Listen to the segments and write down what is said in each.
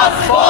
Gospel.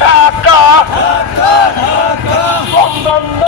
Dhaka Dhaka